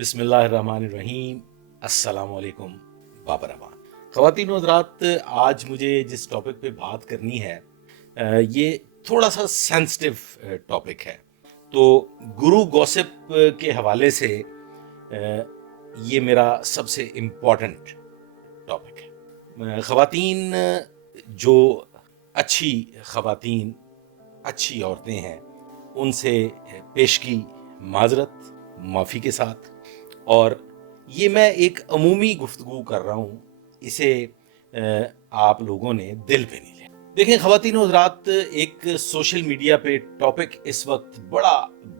बिस्मिल्लाहिर्रहमानिर्रहीम। अस्सलाम वालेकुम बाबरमान। ख़वातीन व हज़रात, आज मुझे जिस टॉपिक पे बात करनी है ये थोड़ा सा सेंसिटिव टॉपिक है। तो गुरु गॉसिप के हवाले से ये मेरा सबसे इम्पोर्टेंट टॉपिक है। ख़वातीन जो अच्छी ख़वातीन, अच्छी औरतें हैं, उनसे पेशगी माजरत, माफ़ी के साथ। और ये मैं एक अमूमी गुफ्तगू कर रहा हूँ, इसे आप लोगों ने दिल पे नहीं लिया। देखें ख़वातीन व हज़रात, एक सोशल मीडिया पे टॉपिक इस वक्त बड़ा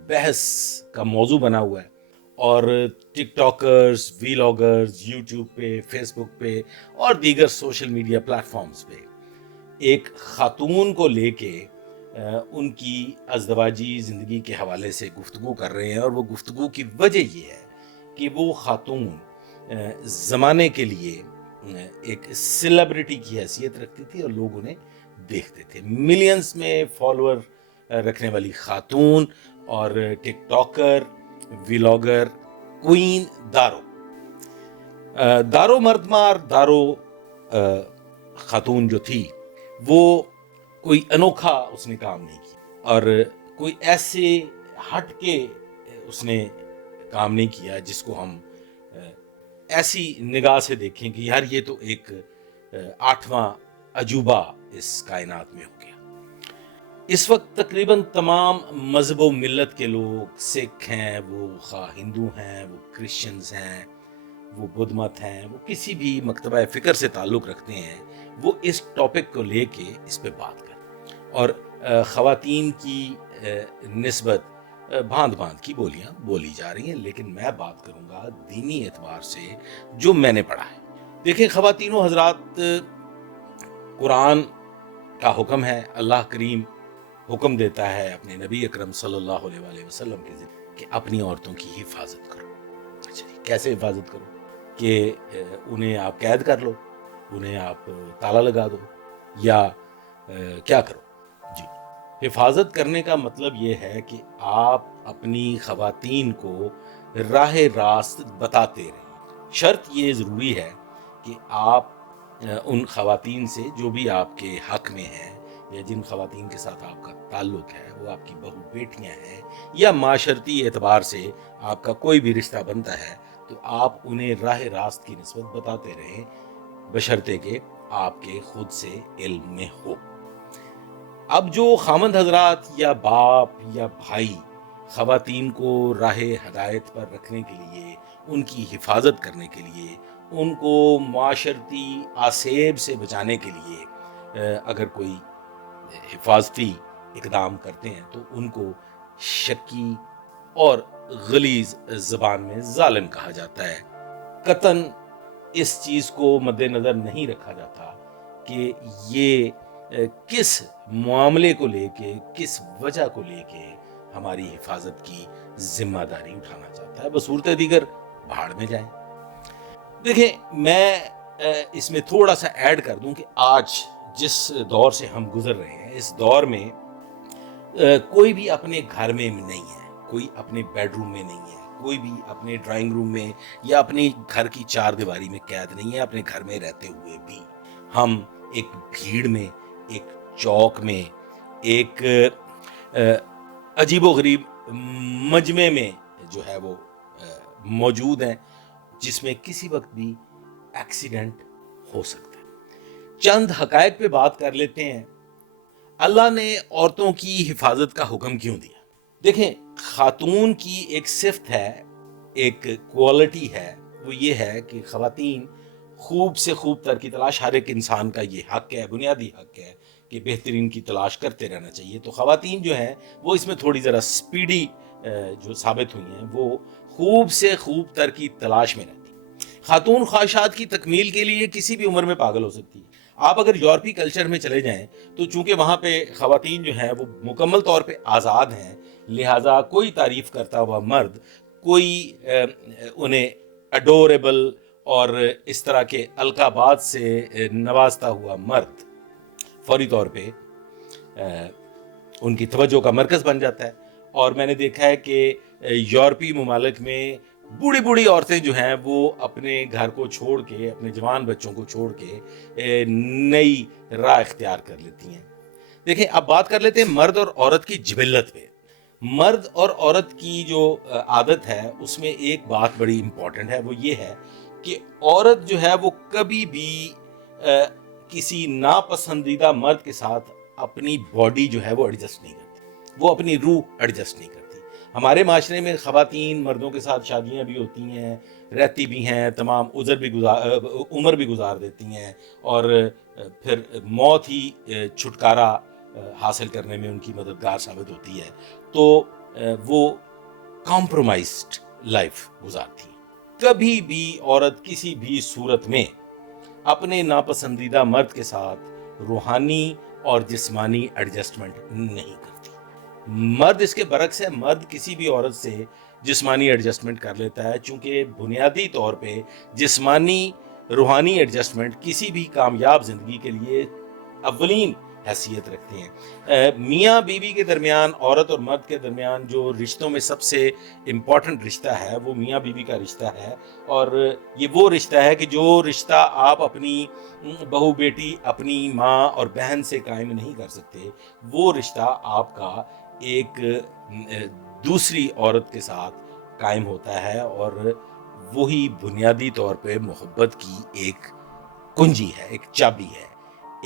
बहस का मौजू बना हुआ है और टिकटॉकर्स, वीलॉगर्स, यूट्यूब पे, फेसबुक पे और दीगर सोशल मीडिया प्लेटफॉर्म्स पे एक खातून को लेके उनकी अज़दवाजी ज़िंदगी के हवाले से गुफ्तगू कर रहे हैं। और वो गुफ्तगू की वजह ये है कि वो खातून ज़माने के लिए एक सेलिब्रिटी की हैसियत रखती थी और लोग उन्हें देखते थे। मिलियंस में फॉलोअर रखने वाली खातून और टिकटॉकर, व्लॉगर, क्वीन दारो, दारो मर्दमार, दारो खातून जो थी वो कोई अनोखा उसने काम नहीं किया और कोई ऐसे हट के उसने काम नहीं किया जिसको हम ऐसी निगाह से देखें कि यार ये तो एक 8वां अजूबा इस कायनात में हो गया। इस वक्त तकरीबन तमाम मजहब व मिल्लत के लोग, सिख हैं, वो खा हिंदू हैं, वो क्रिश्चियंस हैं, वो बुद्ध मत हैं, वो किसी भी मकतबा फ़िक्र से ताल्लुक़ रखते हैं, वो इस टॉपिक को लेके इस पे बात करें। और ख़वातीन की निस्बत भांत भांत की बोलियां बोली जा रही हैं, लेकिन मैं बात करूंगा दीनी एतबार से जो मैंने पढ़ा है। देखें ख़वातीनो हज़रात, कुरान का हुक्म है, अल्लाह करीम हुक्म देता है अपने नबी अकरम सल्लल्लाहु अलैहि वसल्लम के ज़रिए कि अपनी औरतों की हिफाजत करो। अच्छा, कैसे हिफाजत करो? कि उन्हें आप कैद कर लो, उन्हें आप ताला लगा दो, या क्या करो? जी, हिफाजत करने का मतलब ये है कि आप अपनी ख़वातीन को राह रास्त बताते रहें। शर्त ये ज़रूरी है कि आप उन ख़वातीन से जो भी आपके हक़ में हैं या जिन ख़वातीन के साथ आपका ताल्लुक़ है, वो आपकी बहू बेटियां हैं या माशरती एतबार से आपका कोई भी रिश्ता बनता है, तो आप उन्हें राह रास्त की निस्बत बताते रहें, बशर्ते के आपके खुद से इल्म में हो। अब जो खामद हजरात या बाप या भाई ख़वातीन को राह हदायत पर रखने के लिए, उनकी हिफाजत करने के लिए, उनको माशरती आसेब से बचाने के लिए अगर कोई हिफाजती इक़दाम करते हैं तो उनको शकी और गलीज़ ज़बान में ज़ालिम कहा जाता है। कतन इस चीज़ को मद्देनज़र नहीं रखा जाता कि ये किस मामले को लेके, किस वजह को लेके हमारी हिफाजत की जिम्मेदारी उठाना चाहता है। बसूरत दीगर भाड़ में जाए। देखें, मैं इसमें थोड़ा सा ऐड कर दूं कि आज जिस दौर से हम गुजर रहे हैं, इस दौर में कोई भी अपने घर में नहीं है, कोई अपने बेडरूम में नहीं है, कोई भी अपने ड्राइंग रूम में या अपने घर की चार दीवारी में कैद नहीं है। अपने घर में रहते हुए भी हम एक भीड़ में, एक चौक में, एक अजीबोगरीब मजमे में जो है वो मौजूद हैं, जिसमें किसी वक्त भी एक्सीडेंट हो सकता है। चंद हकायक पे बात कर लेते हैं। अल्लाह ने औरतों की हिफाजत का हुक्म क्यों दिया? देखें, खातून की एक सिफ्त है, एक क्वालिटी है, वो ये है कि ख़वातीन खूब से खूब तर की तलाश, हर एक इंसान का ये हक है, बुनियादी हक है कि बेहतरीन की तलाश करते रहना चाहिए। तो ख़वातीन जो हैं वो इसमें थोड़ी ज़रा स्पीडी जो साबित हुई हैं, वो खूब से खूब तर की तलाश में रहती। खातून ख्वाहिशात की तकमील के लिए किसी भी उम्र में पागल हो सकती है। आप अगर यूरोपीय कल्चर में चले जाएं तो चूंकि वहाँ पे ख़वातीन जो हैं वो मुकम्मल तौर पे आज़ाद हैं, लिहाजा कोई तारीफ़ करता हुआ मर्द, कोई उन्हें अडोरेबल और इस तरह के अलकाबात से नवाजता हुआ मर्द फौरी तौर पे उनकी तवज्जो का मरकज़ बन जाता है। और मैंने देखा है कि यूरोपीय ममालिक में बूढ़ी बूढ़ी औरतें जो हैं वो अपने घर को छोड़ के, अपने जवान बच्चों को छोड़ के नई राह इख्तियार कर लेती हैं। देखिए, अब बात कर लेते हैं मर्द और औरत की जिबिल्लत पे। मर्द और औरत की जो आदत है उसमें एक बात बड़ी इंपॉर्टेंट है, वो ये है कि औरत जो है वो कभी भी किसी नापसंदीदा मर्द के साथ अपनी बॉडी जो है वो एडजस्ट नहीं करती, वो अपनी रूह एडजस्ट नहीं करती। हमारे माशरे में ख़वातीन मर्दों के साथ शादियां भी होती हैं, रहती भी हैं, तमाम उम्र भी गुजार देती हैं, और फिर मौत ही छुटकारा हासिल करने में उनकी मददगार साबित होती है। तो वो कॉम्प्रोमाइज्ड लाइफ गुजारती हैं। कभी भी औरत किसी भी सूरत में अपने नापसंदीदा मर्द के साथ रूहानी और जिस्मानी एडजस्टमेंट नहीं करती। मर्द इसके बरक्स है, मर्द किसी भी औरत से जिस्मानी एडजस्टमेंट कर लेता है, चूंकि बुनियादी तौर पे जिस्मानी रूहानी एडजस्टमेंट किसी भी कामयाब जिंदगी के लिए अव्वलीन हैसियत रखते हैं। मियाँ बीवी के दरमियान, औरत और मर्द के दरमियान जो रिश्तों में सबसे इम्पॉर्टेंट रिश्ता है वो मियाँ बीवी का रिश्ता है, और ये वो रिश्ता है कि जो रिश्ता आप अपनी बहू बेटी, अपनी माँ और बहन से कायम नहीं कर सकते, वो रिश्ता आपका एक दूसरी औरत के साथ कायम होता है, और वही बुनियादी तौर पे मोहब्बत की एक कुंजी है, एक चाबी है,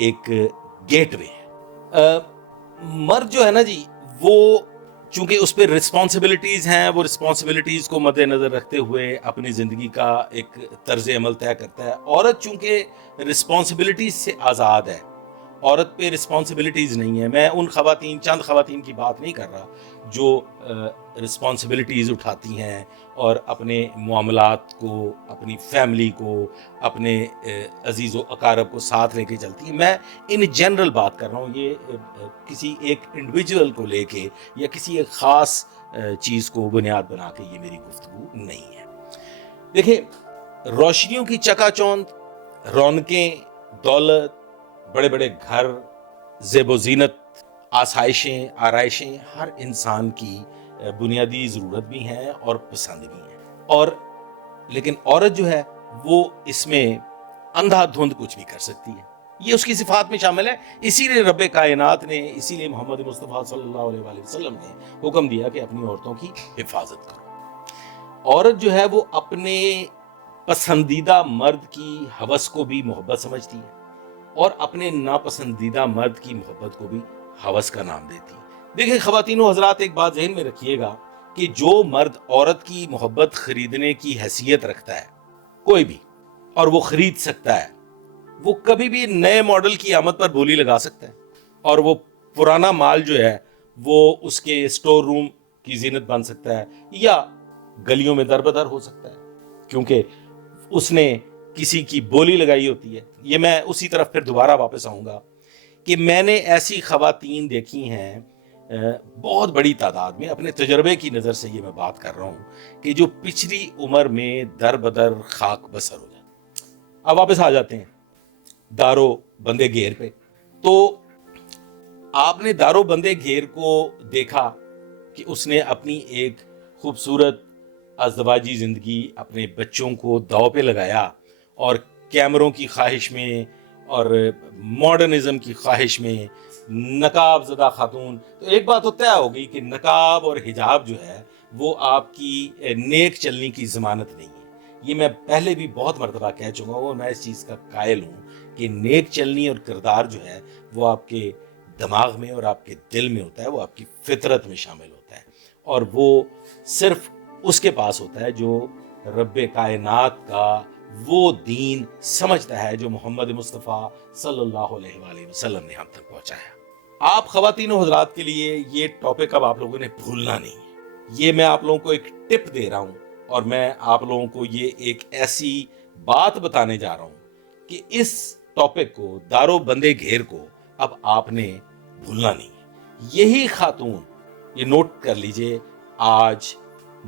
एक गेटवे है। मर्द जो है ना जी, वो चूंकि उस पर रिस्पॉन्सिबिलिटीज हैं, वो रिस्पॉन्सिबिलिटीज को मद्देनजर रखते हुए अपनी जिंदगी का एक तर्ज अमल तय करता है। औरत चूंकि रिस्पॉन्सिबिलिटीज से आज़ाद है, औरत पे रिस्पॉन्सिबिलिटीज नहीं है। मैं उन चंद खवातीन की बात नहीं कर रहा जो रिस्पॉन्सिबिलिटीज उठाती हैं और अपने मामलात को, अपनी फैमिली को, अपने अजीज़ व अकारब को साथ लेके चलती हैं। मैं इन जनरल बात कर रहा हूँ, ये किसी एक इंडिविजुअल को लेके या किसी एक ख़ास चीज़ को बुनियाद बना के ये मेरी गुफ्तगू नहीं है। देखिए, रोशनियों की चकाचौंध, रौनकें, दौलत, बड़े बड़े घर, ज़ेबो ज़ीनत, आसाइशें, आराइशें हर इंसान की बुनियादी ज़रूरत भी हैं और पसंद भी हैं, और लेकिन औरत जो है वो इसमें अंधाधुंध कुछ भी कर सकती है। ये उसकी सिफात में शामिल है। इसीलिए रब्बे कायनात ने, इसीलिए मोहम्मद मुस्तफ़ा सल्लल्लाहु अलैहि वसल्लम ने हुक्म दिया कि अपनी औरतों की हिफाजत करो। औरत जो है वो अपने पसंदीदा मर्द की हवस को भी मोहब्बत समझती है, और अपने नापसंदीदा मर्द की मोहब्बत को भी हवस का नाम देती है। देखिए ख़वातीनो हज़रात, एक बात ज़हन में रखिएगा कि जो मर्द औरत की मोहब्बत खरीदने की हैसियत रखता है, कोई भी, और वो खरीद सकता है, वो कभी भी नए मॉडल की आमद पर बोली लगा सकता है, और वो पुराना माल जो है वो उसके स्टोर रूम की जीनत बन सकता है, या गलियों में दरबदर हो सकता है, क्योंकि उसने किसी की बोली लगाई होती है। ये मैं उसी तरफ फिर दोबारा वापस आऊंगा कि मैंने ऐसी खवातीन देखी हैं बहुत बड़ी तादाद में, अपने तजर्बे की नज़र से ये मैं बात कर रहा हूँ, कि जो पिछली उम्र में दर बदर खाक बसर हो जाती। अब वापस आ जाते हैं दारो बंदे घेर पे। तो आपने दारो बंदे घेर को देखा कि उसने अपनी एक खूबसूरत अज़दवाजी ज़िंदगी, अपने बच्चों को दाव पे लगाया, और कैमरों की ख्वाहिश में और मॉडर्निज्म की ख्वाहिश में नकाब ज़दा खातून, तो एक बात तो तय हो गई कि नकाब और हिजाब जो है वो आपकी नेक चलने की ज़मानत नहीं है। ये मैं पहले भी बहुत मरतबा कह चुका हूँ, और मैं इस चीज़ का कायल हूँ कि नेक चलनी और किरदार जो है वो आपके दिमाग में और आपके दिल में होता है, वो आपकी फितरत में शामिल होता है, और वो सिर्फ उसके पास होता है जो रब्बे कायनात का वो दीन समझता है जो मोहम्मद मुस्तफ़ा सल्लल्लाहु अलैहि वसल्लम ने हम तक पहुंचाया। आप ख़वातीनो हज़रात के लिए ये टॉपिक अब आप लोगों ने भूलना नहीं है। ये मैं आप लोगों को एक टिप दे रहा हूँ, और मैं आप लोगों को ये एक ऐसी बात बताने जा रहा हूँ कि इस टॉपिक को, दारो बंदे घेर को, अब आपने भूलना नहीं है। यही खातून, ये नोट कर लीजिए, आज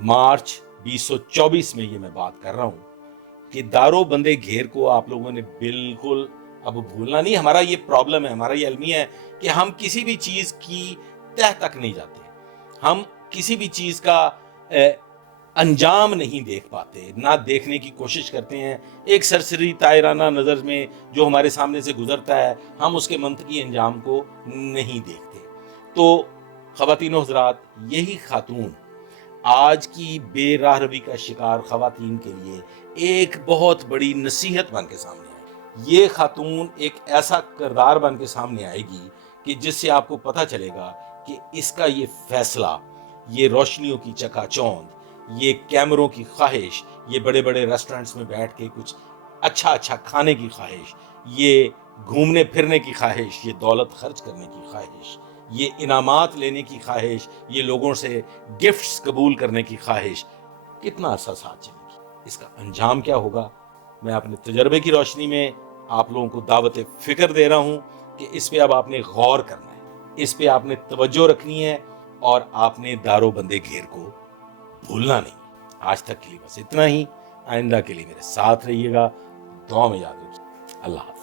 मार्च 2024 में ये मैं बात कर रहा हूँ कि दारो बंदे घेर को आप लोगों ने बिल्कुल अब भूलना नहीं। हमारा ये प्रॉब्लम है, हमारा ये अलमिया है कि हम किसी भी चीज की तह तक नहीं जाते, हम किसी भी चीज का انجام نہیں دیکھ پاتے، نہ دیکھنے کی کوشش کرتے ہیں. ایک سرسری طائرانہ نظر میں جو ہمارے سامنے سے گزرتا ہے، ہم اس کے منطقی انجام کو نہیں دیکھتے. تو خواتین و حضرات، یہی خاتون آج کی بے راہ روی کا شکار خواتین کے لیے ایک بہت بڑی نصیحت بن کے سامنے آئے گی. یہ خاتون ایک ایسا کردار بن کے سامنے آئے گی کہ جس سے آپ کو پتہ چلے گا کہ اس کا یہ فیصلہ، یہ روشنیوں کی چکا چوند، یہ کیمروں کی خواہش، یہ بڑے بڑے ریسٹورنٹس میں بیٹھ کے کچھ اچھا کھانے کی خواہش، یہ گھومنے پھرنے کی خواہش، یہ دولت خرچ کرنے کی خواہش، یہ انعامات لینے کی خواہش، یہ لوگوں سے گفٹس قبول کرنے کی خواہش کتنا عرصہ ساتھ چلے گی؟ اس کا انجام کیا ہوگا؟ میں اپنے تجربے کی روشنی میں آپ لوگوں کو دعوت فکر دے رہا ہوں کہ اس پہ اب آپ نے غور کرنا ہے، اس پہ آپ نے توجہ رکھنی ہے، اور آپ نے دار و بندے گھیر کو بھولنا نہیں. آج تک کے لیے بس اتنا ہی. آئندہ کے لیے میرے ساتھ رہیے گا، دعا میں یاد رکھیے. اللہ حافظ.